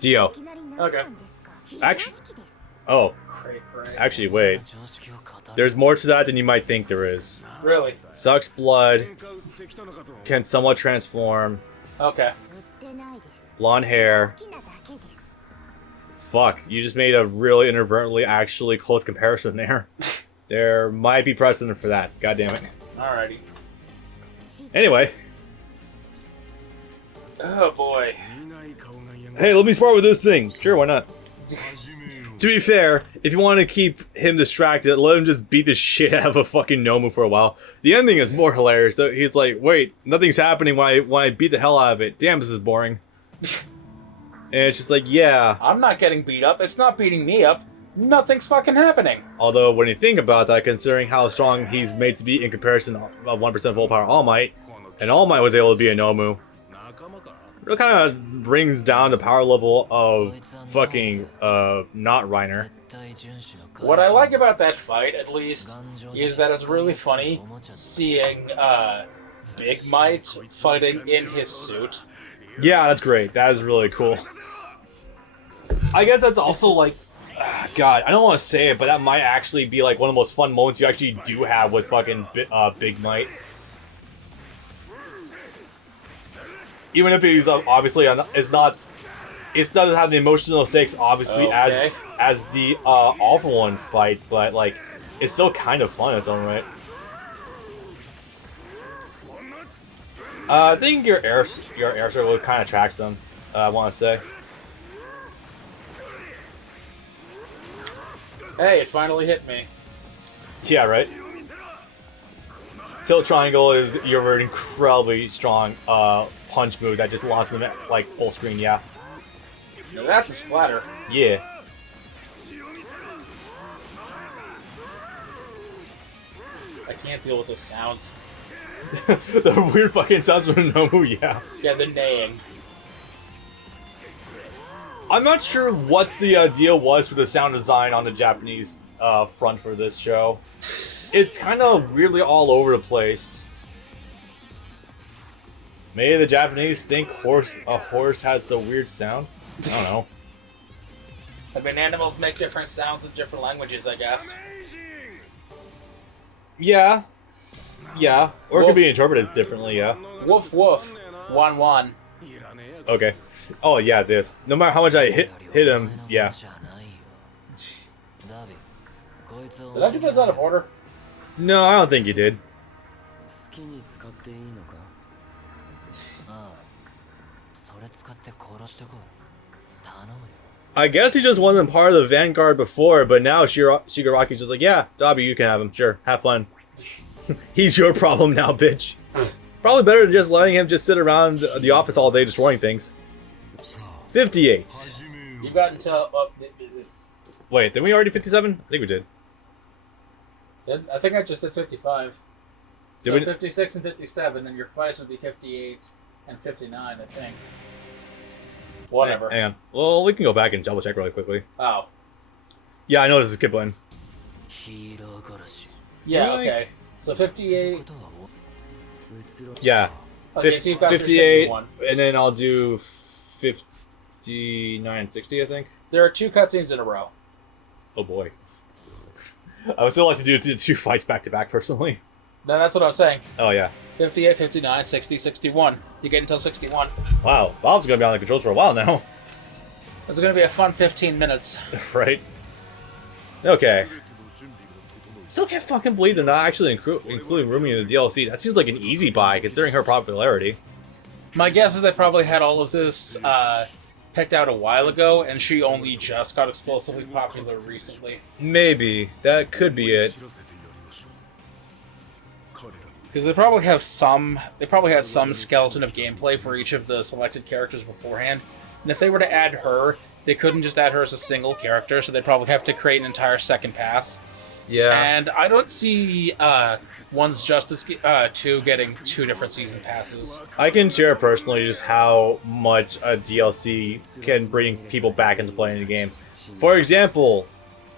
Dio. Okay. Actually, oh, Cray. actually, wait. There's more to that than you might think there is. Really? Sucks blood. Can somewhat transform. Okay. Blonde hair. Fuck, you just made a really inadvertently actually close comparison there. There might be precedent for that. God damn it. Alrighty. Anyway. Oh boy. Hey, let me spar with this thing. Sure, why not? To be fair, if you want to keep him distracted, let him just beat the shit out of a fucking Nomu for a while. The ending is more hilarious, though. He's like, wait, nothing's happening when I beat the hell out of it. Damn, this is boring. And it's just like, yeah. I'm not getting beat up. It's not beating me up. Nothing's fucking happening. Although, when you think about that, considering how strong he's made to be in comparison of 1% full power All Might, and All Might was able to be a Nomu, it kind of brings down the power level of fucking, not Reiner. What I like about that fight, at least, is that it's really funny seeing, Big Might fighting in his suit. Yeah, that's great. That is really cool. I guess that's also like, God, I don't want to say it, but that might actually be like one of the most fun moments you actually do have with fucking Big Might. Even if he's obviously it's not, it doesn't have the emotional stakes obviously Okay. as the Awful One fight, but like it's still kind of fun in its own right. I think your air circle kind of tracks them. I want to say. Hey, it finally hit me. Yeah, right. Tilt triangle is your incredibly strong punch move that just launches them like full screen. Yeah. Now that's a splatter. Yeah. I can't deal with those sounds. The weird fucking sounds from Nomu, yeah. Yeah, the neighing. I'm not sure what the deal was with the sound design on the Japanese front for this show. It's kind of weirdly all over the place. Maybe the Japanese think a horse has a weird sound? I don't know. I mean, animals make different sounds in different languages, I guess. Yeah. Yeah. Or it Woof. could be interpreted differently, yeah. Woof woof. 1-1. Okay. Oh, yeah, this. No matter how much I hit him, yeah. Did I do this out of order? No, I don't think you did. I guess he just wasn't part of the Vanguard before, but now Shigaraki's just like, yeah, Dabi, you can have him. Sure, have fun. He's your problem now, bitch. Probably better than just letting him just sit around the office all day destroying things. 58. You've got until... Wait, did we already 57? I think we did. I think I just did 55. Did So we- 56 and 57, and your fights would be 58 and 59, I think. Whatever. Hang on. Well, we can go back and double check really quickly. Oh. Yeah, I know this is Kipling. Yeah, Really? okay. So 58... Yeah. Okay, so you've got your 58, 61. and then I'll do 59 and 60, I think. There are 2 cutscenes in a row. Oh boy. I would still like to do 2 fights back to back, personally. No, that's what I'm saying. Oh, yeah. 58, 59, 60, 61. You get until 61. Wow, Bob's gonna be on the controls for a while now. It's going to be a fun 15 minutes. Right? Okay. Still can't fucking believe they're not actually including Rumi in the DLC. That seems like an easy buy, considering her popularity. My guess is they probably had all of this picked out a while ago, and she only just got explosively popular recently. Maybe. That could be it. Because they probably have some... They probably had some skeleton of gameplay for each of the selected characters beforehand. And if they were to add her, they couldn't just add her as a single character, so they'd probably have to create an entire second pass. Yeah. And I don't see One's Justice 2 getting 2 different season passes. I can share personally just how much a DLC can bring people back into playing the game. For example,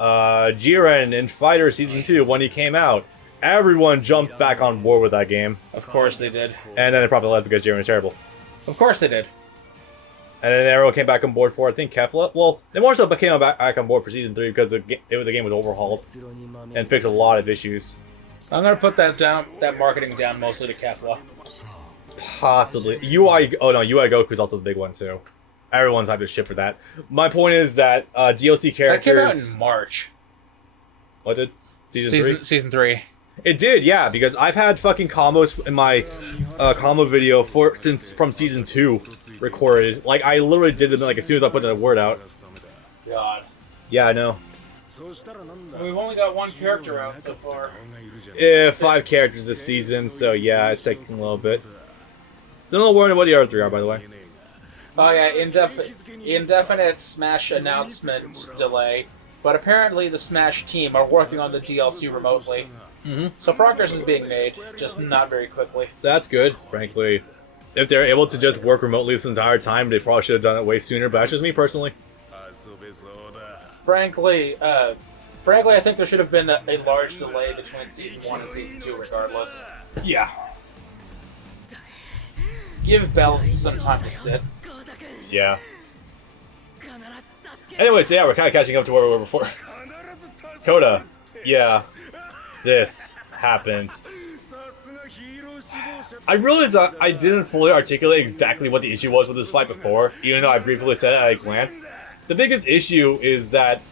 Jiren in Fighter Season 2, when he came out, everyone jumped back on board with that game. Of course they did. And then it probably left because Jiren was terrible. Of course they did. And then everyone came back on board for, I think, Kefla. Well, they more so came back on board for Season 3 because the game was overhauled and fixed a lot of issues. I'm gonna put that marketing down mostly to Kefla. Possibly. UI Goku's also the big one, too. Everyone's having to shit for that. My point is that DLC characters... That came out in March. What did? Season 3? Season 3. It did, yeah, because I've had fucking combos in my combo video from Season 2 recorded. Like, I literally did them like as soon as I put the word out. God. Yeah, I know. We've only got one character out so far. Yeah, 5 characters this season, so yeah, it's taking a little bit. Still not worried what the other 3 are, by the way. Oh yeah, indefinite Smash announcement delay, but apparently the Smash team are working on the DLC remotely. So progress is being made, just not very quickly. That's good, frankly. If they're able to just work remotely this entire time, they probably should have done it way sooner, but that's just me personally. Frankly, I think there should have been a large delay between Season 1 and Season 2 regardless. Yeah. Give Bell some time to sit. Yeah. Anyways, yeah, we're kind of catching up to where we were before. Coda. Yeah. This happened. I realized I didn't fully articulate exactly what the issue was with this fight before, even though I briefly said it at a glance. The biggest issue is that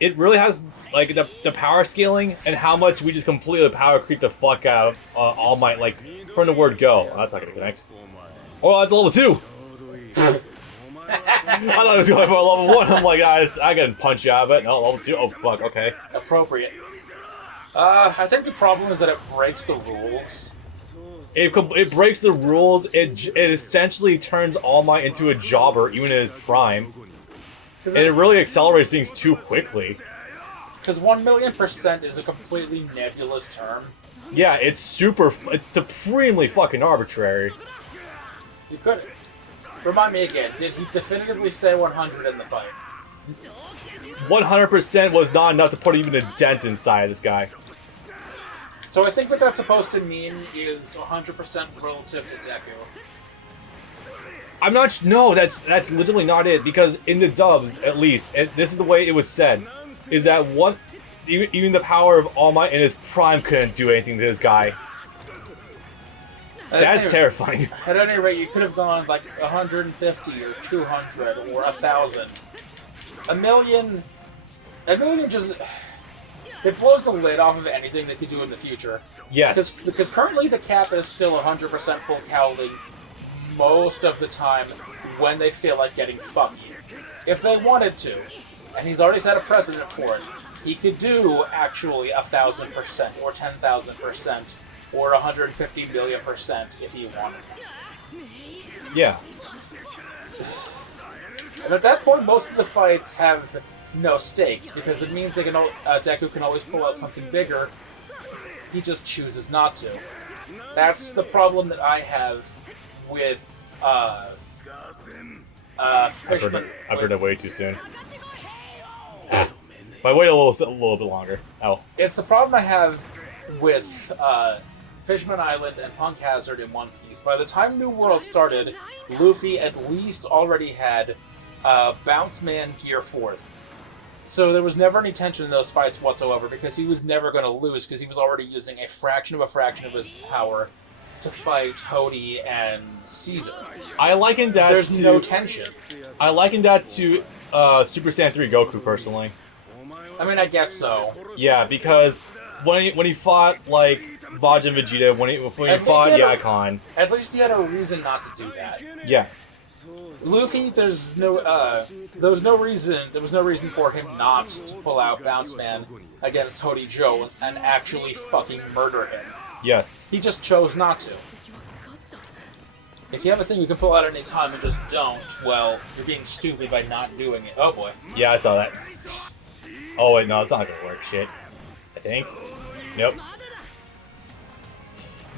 it really has, like, the power scaling and how much we just completely power creep the fuck out of All Might, like, from the word go. Oh, that's not gonna connect. Oh, that's level 2! I thought it was going for a level 1. I'm like, I can punch you out of it. No, level 2. Oh, fuck, okay. Appropriate. I think the problem is that it breaks the rules. It breaks the rules. It essentially turns All Might into a jobber, even in his prime. And it really accelerates things too quickly. Because 1,000,000% is a completely nebulous term. Yeah, it's supremely fucking arbitrary. You could... Remind me again, did he definitively say 100 in the fight? 100% was not enough to put even a dent inside this guy. So I think what that's supposed to mean is 100% relative to Deku. I'm not... No, that's literally not it, because in the dubs, at least, this is the way it was said, is that even the power of All Might in his prime couldn't do anything to this guy. That's terrifying. At any rate, you could have gone like 150 or 200 or 1,000. A million just... It blows the lid off of anything they could do in the future. Yes. Because currently the cap is still 100% full cowling most of the time when they feel like getting fucky. If they wanted to, and he's already set a precedent for it, he could do actually 1,000% or 10,000% or 150 million% if he wanted. Yeah. And at that point, most of the fights have no stakes, because it means Deku can always pull out something bigger. He just chooses not to. That's the problem that I have with Fishman. I've heard it way too soon. But wait a little bit longer. Oh. It's the problem I have with Fishman Island and Punk Hazard in One Piece. By the time New World started, Luffy at least already had Bounce Man Gear 4th. So there was never any tension in those fights whatsoever, because he was never going to lose, because he was already using a fraction of his power to fight Hody and Caesar. I likened that There's no tension. I likened that to Super Saiyan 3 Goku, personally. I mean, I guess so. Yeah, because when he fought, like, Vegeta and Vegeta, when he fought Yakon... At least he had a reason not to do that. Yes. Luffy, there was no reason for him not to pull out Bounce Man against Hody Jones and actually fucking murder him. Yes. He just chose not to. If you have a thing you can pull out at any time and just don't, well, you're being stupid by not doing it. Oh boy. Yeah, I saw that. Oh wait, no, it's not gonna work. Shit. I think. Nope.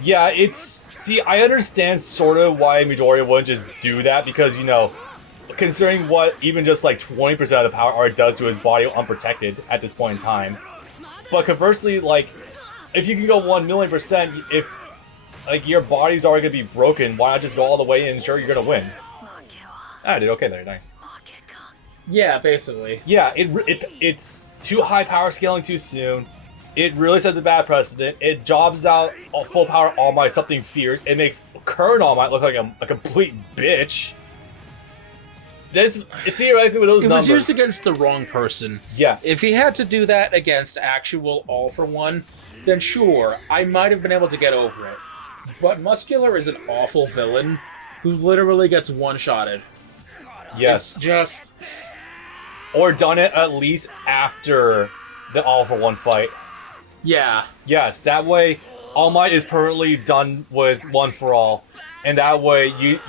Yeah, it's... See, I understand sort of why Midoriya wouldn't just do that, because, you know, considering what even just like 20% of the power art does to his body unprotected at this point in time. But conversely, like, if you can go 1,000,000%, if, like, your body's already gonna be broken, why not just go all the way and ensure you're gonna win? I did okay there, nice. Yeah, basically. Yeah, it's too high power scaling too soon. It really sets a bad precedent. It jobs out a full power All Might something fierce. It makes current All Might look like a complete bitch. Theoretically with those numbers... It was used against the wrong person. Yes. If he had to do that against actual All for One, then sure, I might have been able to get over it. But Muscular is an awful villain who literally gets one-shotted. Yes. It's just... Or done it at least after the All for One fight. Yeah. Yes, that way All Might is permanently done with One for All. And that way, you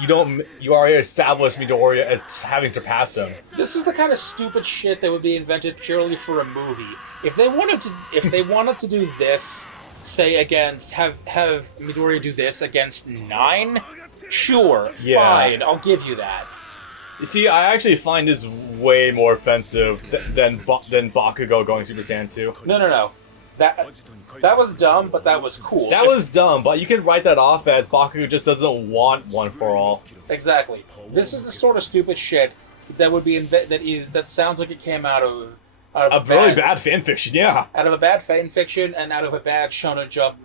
already established Midoriya as having surpassed him. This is the kind of stupid shit that would be invented purely for a movie. If they wanted to do this, say against have Midoriya do this against 9, sure, Yeah. fine, I'll give you that. You see, I actually find this way more offensive than Bakugo going Super Saiyan 2. No. That was dumb, but that was cool. That was dumb, but you can write that off as Bakugo just doesn't want One for All. Exactly. This is the sort of stupid shit that would be that sounds like it came out of a really bad fanfiction, yeah. Out of a bad fanfiction and out of a bad Shonen Jump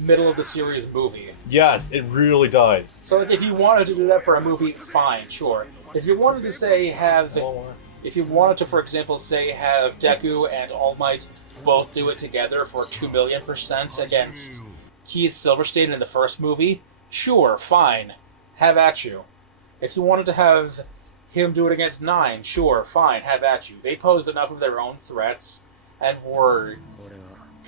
middle of the series movie. Yes, it really does. So like, if you wanted to do that for a movie, fine, sure. If you wanted to for example, say have Deku and All Might both do it together for 2,000,000% against Keith Silverstein in the first movie, sure, fine, have at you. If you wanted to have him do it against 9, sure, fine, have at you. They posed enough of their own threats and were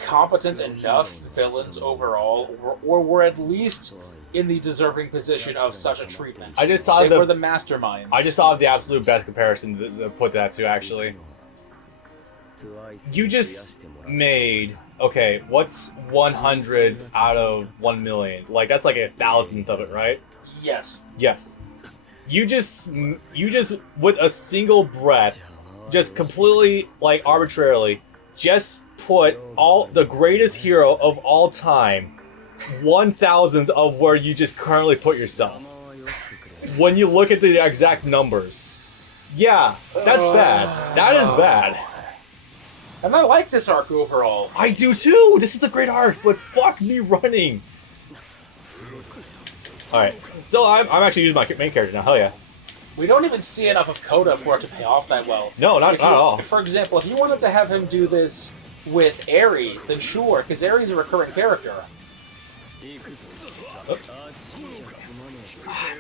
competent enough villains overall, or were at least in the deserving position of such a treatment. They were the masterminds. I just saw the absolute best comparison to put that to, actually. You just made... Okay, what's 100 out of 1,000,000? Like, that's like 1,000th of it, right? Yes. Yes. You just, with a single breath, just completely, like, arbitrarily, just put the greatest hero of all time 1,000th of where you just currently put yourself. When you look at the exact numbers. Yeah, that's bad. That is bad. And I like this arc overall. I do too! This is a great arc, but fuck me running! Alright, so I'm actually using my main character now, hell yeah. We don't even see enough of Koda for it to pay off that well. No, not at all. For example, if you wanted to have him do this with Eri, then sure, because Eri's a recurring character. Oh.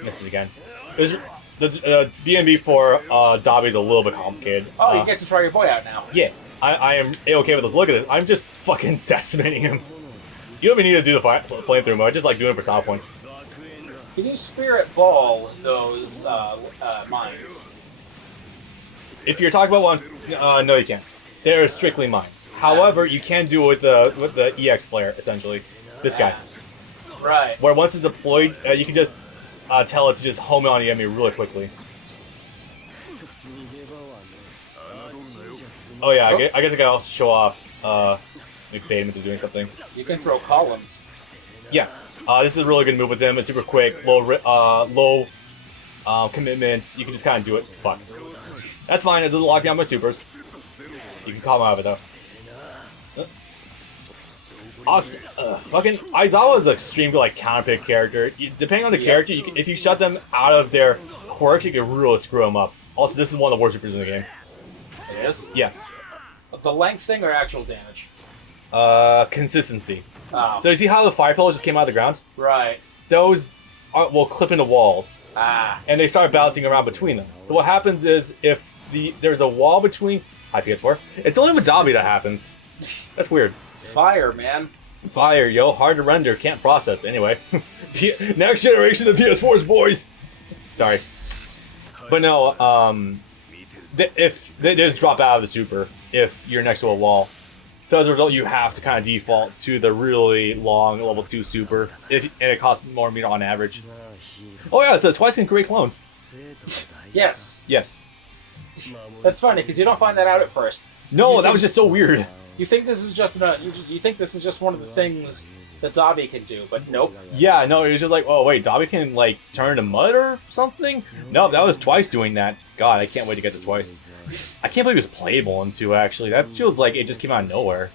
Missed it again. The BNB for Dobby's a little bit complicated. Oh, you get to try your boy out now. Yeah, I am A-okay with this. Look at this. I'm just fucking decimating him. You don't even need to do the flamethrower mode. I just like doing it for style points. Can you Spirit Ball those mines? If you're talking about one, no, you can't. They're strictly mines. However, you can do it with the EX flare, essentially. This guy. Right. Where once it's deployed, you can just tell it to just home in on the enemy really quickly. Oh yeah, I guess I can also show off McFadden into doing something. You can throw columns. Yes. This is a really good move with him. It's super quick, low commitment. You can just kind of do it. Fuck. That's fine. It's locking on my supers. You can call him out of it though. Fucking Aizawa is an extreme like counterpick character. Depending on the character, if you shut them out of their quirks, you can really screw them up. Also, this is one of the worst supers in the game. It is? Yes. The length thing or actual damage? Consistency. Oh. So you see how the fire pillars just came out of the ground? Right. Those will clip into walls. Ah. And they start bouncing around between them. So what happens is if there's a wall between... Hi, PS4. It's only with Dobby that happens. That's weird. Fire, man. Fire, yo. Hard to render. Can't process. Anyway. Next generation of PS4s, boys! Sorry. But no, if they just drop out of the super if you're next to a wall. So as a result, you have to kind of default to the really long level 2 super, and it costs more meter on average. Oh yeah, so twice can create clones. Yes. Yes. That's funny because you don't find that out at first. No, that was just so weird. You think this is just you think this is just one of the things that Dobby can do, but nope. Yeah, no, it was just like, oh wait, Dobby can like turn to mud or something? No, that was Twice doing that. God, I can't wait to get to Twice. I can't believe it was playable in 2, actually. That feels like it just came out of nowhere.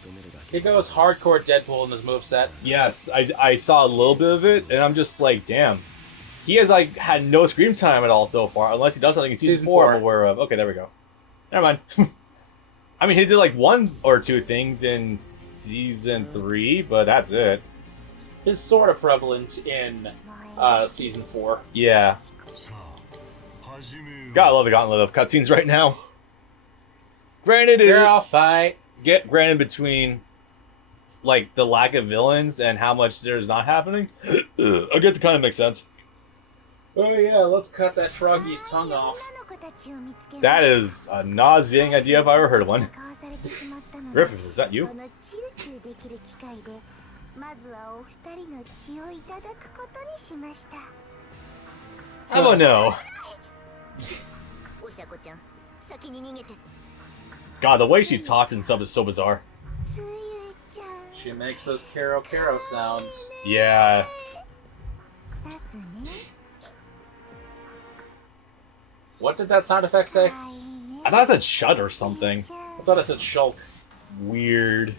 He goes hardcore Deadpool in his moveset. Yes, I saw a little bit of it, and I'm just like, damn. He has like had no screen time at all so far, unless he does something in season 4 I'm aware of. Okay, there we go. Never mind. I mean, he did like 1 or 2 things in season 3, but that's it. It's sort of prevalent in season 4. Yeah. Gotta love the gauntlet of cutscenes right now. Granted, Girl fight. Granted, between like the lack of villains and how much there's not happening, I guess it kind of makes sense. Oh yeah, let's cut that froggy's tongue off. That is a nauseating idea if I ever heard of one. Griffith, is that you? I don't know. God, the way she talks and stuff is so bizarre. She makes those Karo Karo sounds. Yeah. What did that sound effect say? I thought it said shut or something. I thought it said shulk. Weird.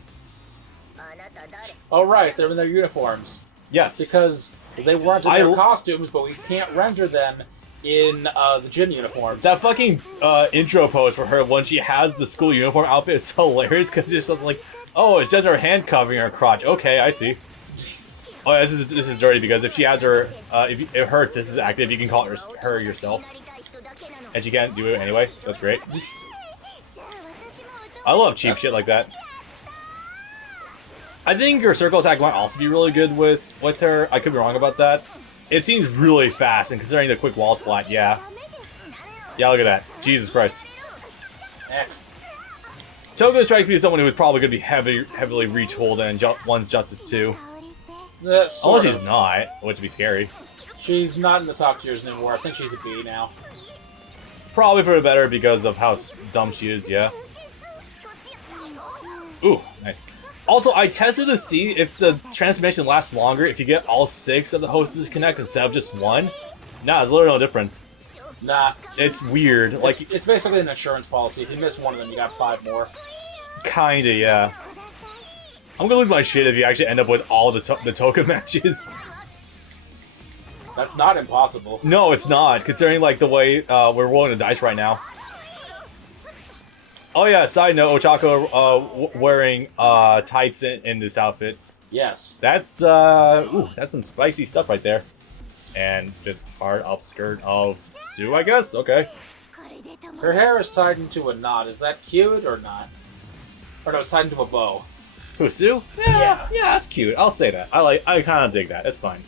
Oh right, they're in their uniforms. Yes. Because they weren't in their costumes, but we can't render them in the gym uniforms. That fucking intro pose for her when she has the school uniform outfit is hilarious because it's just like, oh, it's just her hand covering her crotch. Okay, I see. Oh, this is dirty because if she has her, if it hurts, this is active. You can call her yourself, and she can't do it anyway. That's great. I love cheap shit like that. I think her circle attack might also be really good with her. I could be wrong about that. It seems really fast, and considering the quick wall splat, yeah. Yeah, look at that. Jesus Christ. Togo strikes me as someone who is probably going to be heavily retooled in One's Justice 2. Unless she's not, which would be scary. She's not in the top tiers anymore. I think she's a B now. Probably for the better because of how dumb she is, yeah. Ooh, nice. Also, I tested to see if the transformation lasts longer if you get all 6 of the hostess connect instead of just 1. Nah, there's literally no difference. Nah. It's weird. It's basically an insurance policy. If you miss one of them, you got 5 more. Kinda, yeah. I'm gonna lose my shit if you actually end up with all the token matches. That's not impossible. No, it's not, considering like the way we're rolling the dice right now. Oh yeah, side note, Ochako wearing tights in this outfit. Yes. That's some spicy stuff right there. And just hard upskirt of Sue, I guess? Okay. Her hair is tied into a knot. Is that cute or not? Or no, it's tied into a bow. Who, Sue? Yeah, that's cute. I'll say that. I kind of dig that. It's fine.